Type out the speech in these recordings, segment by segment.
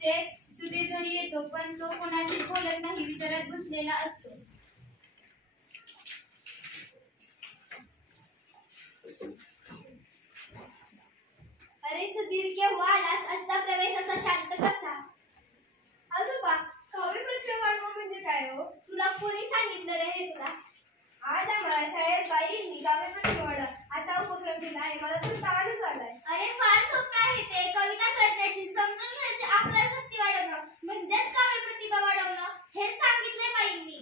ते सुधीर घरी येतो, पण तो कोणाशीच बोलत नाही, विचारात गुंतलेला असतो. अरे सुधीर, केव्हा आलास? आजचा प्रवेश असा शांत कसा? आजोबा, काव्य प्रतिभावाढ म्हणजे काय हो? तुला कोणी सांगितलं रे हे तुला? आज आम्हाला शाळेत बाईंनी काव्य प्रतिभावाढ असा उपक्रम दिला आहे. मला स्वतःच आलाय. अरे फार सोपं आहे ते. कविता करण्याची, समजून घ्यायची, आपल्याला शक्ती वाढवणं म्हणजेच काव्य प्रतिभा वाढवणं, हेच सांगितलंय बाईंनी.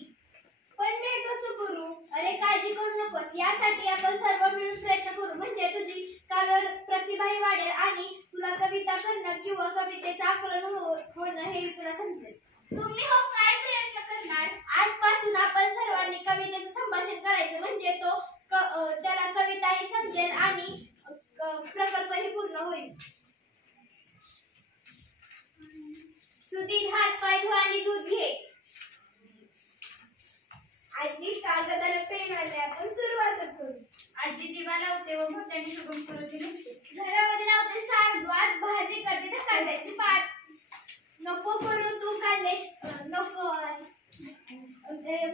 पण मी कसं करू? अरे काळजी करू नकोस, यासाठी आपण सर्व मिळून प्रयत्न करू, म्हणजे तुझी काव्य प्रतिभाही वाढेल आणि तुला कविता करणं किंवा कवितेचं आकलन होणं हे तुला समजेल. तुम्ही हो काय प्रयत्न करणार? आजपासून आपण सर्वांनी कवितेचं संभाषण करायचं, म्हणजे त्याला कविताही समजेल आणि प्रकल्पही पूर्ण होईल. सुधीर, हात पाय धुवा आणि दूध घे. आजी, कागद आणि पेन आणले, आपण सुरुवातच करू. आजी दिवा लावते व मोठ्याने शुभम करोती म्हणते. घरामध्ये लावते सांडवात, भाजी करते तर कांद्याची पात. नको करू तू कांद्याची, नको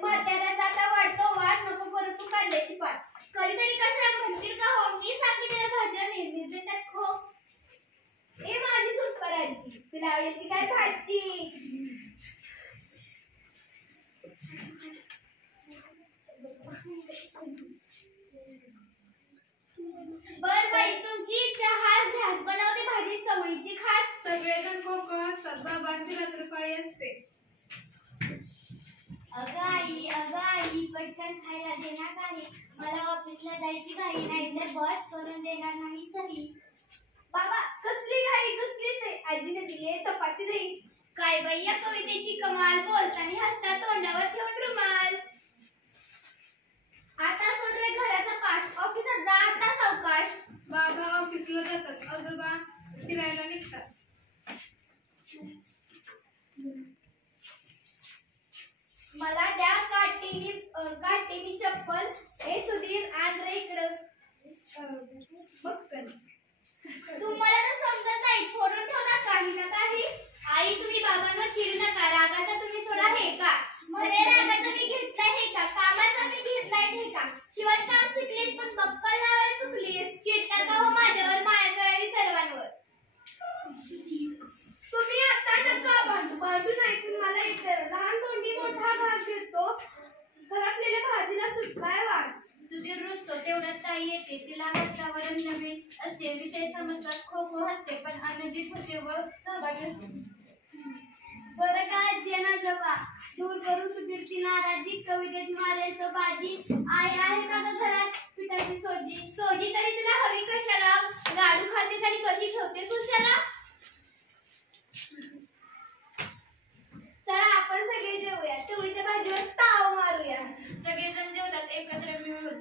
म्हाताऱ्याचा आता वाढतो वाट, नको करू तू कांद्याची पात. कधीतरी कशाला म्हणतील का हो, मी सांगितलेल्या भाज्या नेहमीच देतात खो. ए माझी सुपर आजी, तुला आवडेल ती काय भाजी? बर बाई, तुमची इच्छा, हाच ध्यास, बनवते भाजी चवळीची खास. सगळेजण खोखो असतात, बाबांची रात्रपाळी असते. अगं आई, पटकन खायला देणार काही, मला ऑफिसला जायची घाई, नाही तर बस करून देणार नाही सही. बाबा, कसली घाई, कसलीच आहे. आजीने दिली चपाती देईल. काय बाई या कवितेची कमाल, बोलताना हसता तोंडावर ठेवून रुमाल. आता सोड रे घराचा पाश, ऑफिसात जा आता सावकाश. बाबा ऑफिसला जातात, आजोबा फिरायला निघतात. मला द्या काटेनी चप्पल. हे सुधीर, आण रे इकडं. बघ तुम्हाला तर समजत नाही, फोडून ठेवता काही ना काही. आई, तुम्ही बाबांना चिडू नका, रागाचा तुम्ही थोडा हे का. म्हणे रागाचा मी घेतलाय हे का, कामाचा मी घेतलाय हे का. शिवणकाम शिकलीस पण बक्कल लावायला चुकलीस. चिडता का हो माझ्यावर, माया करावी सर्वांवर. तुम्ही आता नका भांडू नाही, पण मला इतर लहान तोंडी मोठा घास घेतो. घरातलेल्या भाजीला सुटलाय वास. सुधीर रुसतो, तेवढ्यात ताई येते. तिला वातावरण नवीन असते, विषय समजतात, खो खो हसते, पण आनंदित होते व सहभागी होते. बरं का आज्यांना जवा, दूर करू सुधीरची नाराजी, कवितेत मारेल तो बाजी. आई आहे का ग घरात पिठाची सोजी? सोजी तरी तुला हवी कशाला, लाडू खातेस आणि कशी ठेवतेस उशाला. चला आपण सगळे जेवूया, टोळीच्या भाजीवर ताव मारूया. सगळेजण जेवतात एकत्र मिळून.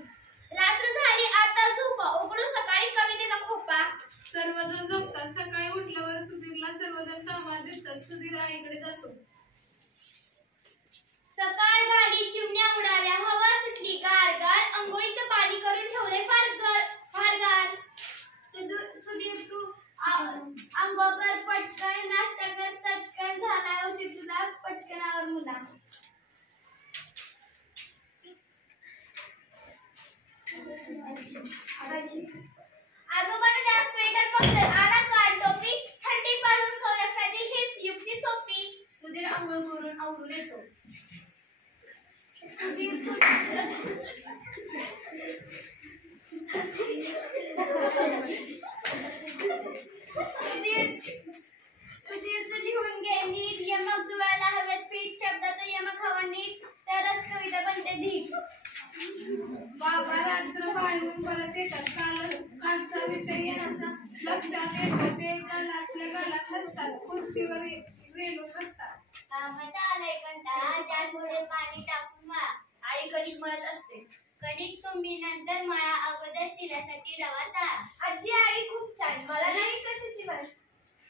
रात्र झाली आता झोपा, उघडू सकाळी कवितेचा खोपा. सर्वजण झोपतात, सकाळी उठल्यावर सुधीरला सर्वजण कामात दिसतात. सुधीर आईकडे जातो. सकाळ झाली, चिमण्या उडाल्या, हवा सुटली गार गार, अंघोळीचं पाणी करून ठेवले फार गार. सुधीर तू अंघोळ कर पटकन, नाश्ता कर चटकन, झाला उशीर तुला पटकनावर मुला. आजोबाने त्या स्वेटर बघलं, आला कान टोपी, थंडीपासून संरक्षणाची हीच युक्ती सोपी. सुधीर आंघोळ करून आवरून येतो. सुधीर तू लिहून घे नीट, यमक जुळायला हवेत पीठ, शब्दाचं यमक हवं नीट, तरच कविता बनते धीट. बाबा रात्र पाळून परत येतात. कालचा विषय येण्याचा लक्षात येतो. ते गालातल्या गालात नसतात, खुर्चीवर रेलून बसतात. कामाचा आलाय कंटाळा, त्यात थोडे पाणी टाकून मळा. आई कणिक मळत असते. कणिक तुम्ही नंतर मळा, अगोदर शिऱ्यासाठी रवा चाळा. आजी, आई खूप छान, मला नाही कशाची माहिती.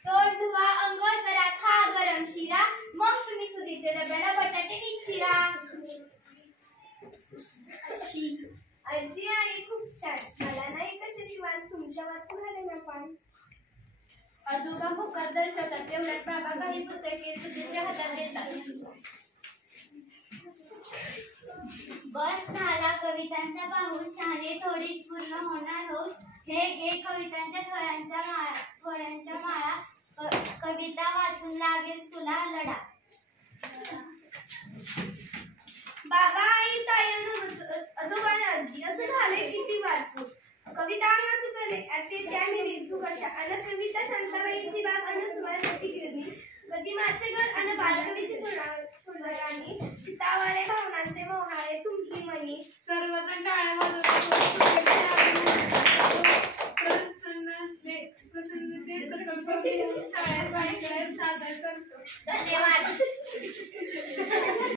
तोंड धुवा, अंघोळ करा, खा गरम शिरा, मग तुम्ही सुधीच्या डब्याला बटाटे नीट चिरा. आजी, आई खूप छान, मला नाही कशाची वाट, तुमच्या वाचून आले ना पाणी. आजोबा होकार दर्शवतात, तेवढ्यात बाबा बाबा काही पुस्तके सुधीच्या हातात देतात. बस झाला कवितांचा पाऊस, शहाणे थोडीच पूर्ण होणार होत. हे घे कवितांच्या थोड्यांच्या माळा, कविता वाचून लागेल तुला लढा. बाबा, आई, ताई, आजोबा, आजी असं झालंय किती वाचू. कविता अंगात उतरले त्याच्या निरीचू कशा अन कविता शांताबाईची बाग अन सुवासाची गिरणी, प्रतिमाचे घर अन बालकवीची फुलराणी, सीतावाळे भावनांचे मोहाळे तुम्ही मनी. सर्वजण टाळ्या वाजवतात.